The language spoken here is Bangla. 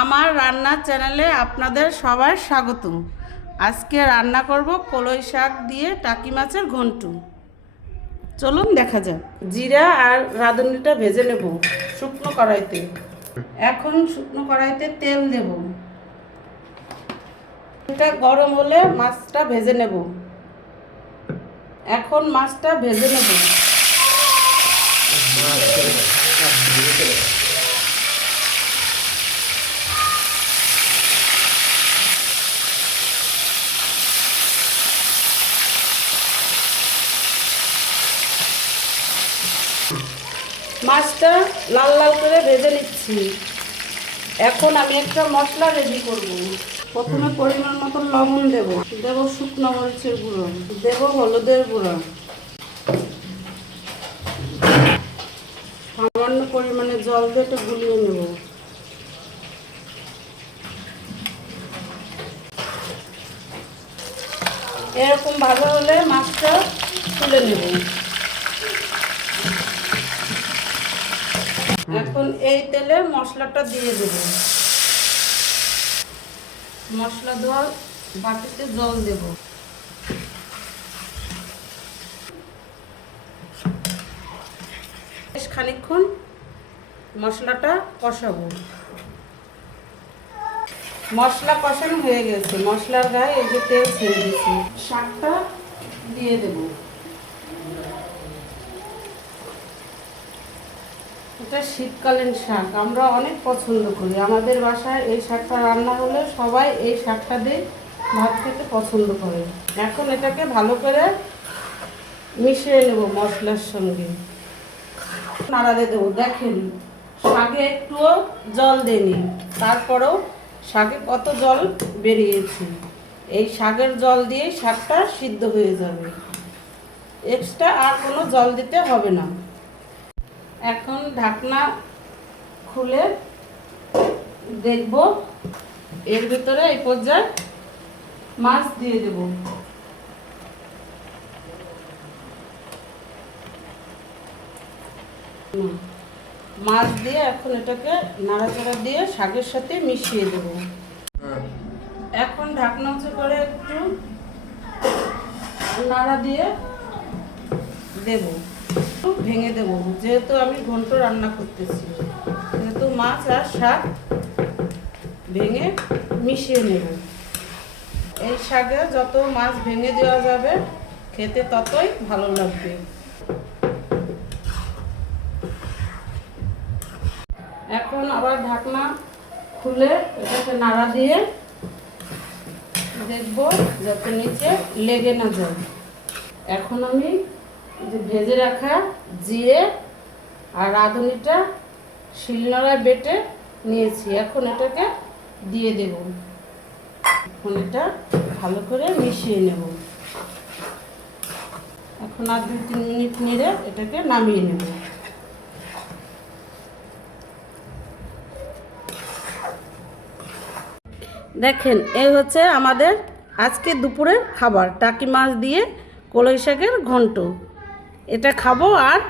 আমার রান্নার চ্যানেলে আপনাদের সবাই স্বাগতম। আজকে রান্না করব কলই শাক দিয়ে টাকি মাছের ঘন্ট। চলুন দেখা যাক। জিরা আর রাঁধুনিটা ভেজে নেব শুকনো কড়াইতে। এখন শুকনো কড়াইতে তেল দেব। এটা গরম হলে মাছটা ভেজে নেব। এখন মাছটা ভেজে নেব। মাছটা লাল লাল করে ভেজে নিচ্ছি। এখন আমি একটা মশলা রেডি করব। প্রথমে পরিমাণ মতো লবণ দেব, দেব শুকনো মরিচের গুঁড়ো, দেব হলুদের গুঁড়ো, সামান্য পরিমাণে জল দিয়ে একটু গুলিয়ে নেব। এরকম ভালো হলে মাছটা তুলে নেব। এখন এই তেলে মশলাটা দিয়ে দেব। মশলা দেওয়ার বাটিতে জল দেব। বেশ খানিকক্ষণ মশলাটা কষাবো। মশলা কষানো হয়ে গেছে, মশলার গায়ে এই যে তেল ছেড়ে দিয়েছি। শাকটা দিয়ে দেব। এটা শীতকালীন শাক, আমরা অনেক পছন্দ করি। আমাদের বাসায় এই শাকটা রান্না হলে সবাই এই শাকটা দিয়ে ভাত খেতে পছন্দ করে। এখন এটাকে ভালো করে মিশিয়ে নেব মশলার সঙ্গে, নাড়া দিয়ে দেবো। দেখেন শাকে একটুও জল দেয়নি, তারপরেও শাকে কত জল বেরিয়েছে। এই শাকের জল দিয়ে শাকটা সিদ্ধ হয়ে যাবে, এক্সট্রা আর কোনো জল দিতে হবে না। এখন ঢাকনা খুলে দেখব, এর ভিতরে এই পর্যায়ে মাছ দিয়ে দেব। মাছ দিয়ে এখন এটাকে নাড়াচাড়া দিয়ে শাকের সাথে মিশিয়ে দেব। এখন ঢাকনা উঁচু করে একটু নাড়া দিয়ে দেব, ভেঙে দেব। যেহেতু আমি ঘন্ট রান্না করতেছি, যেহেতু মাছ আর শাক ভেঙে মিশিয়ে নেব। এই শাকে যত মাছ ভেঙে দেওয়া যাবে খেতে ততই ভালো লাগবে। এখন আবার ঢাকনা খুলে এটাকে নাড়া দিয়ে দেখব যাতে নিচে লেগে না যায়। এখন আমি যে ভেজে রাখা জিরে আর রাঁধুনিটা শিলনোড়ায় বেটে নিয়েছি, এখন এটাকে দিয়ে দেব। এখন এটা ভালো করে মিশিয়ে নেব। এখন আর 2-3 মিনিট নেড়ে এটাকে নামিয়ে নেব। দেখেন এই হচ্ছে আমাদের আজকে দুপুরের খাবার, টাকি মাছ দিয়ে কলই শাকের ঘন্ট। এটা খাবো আর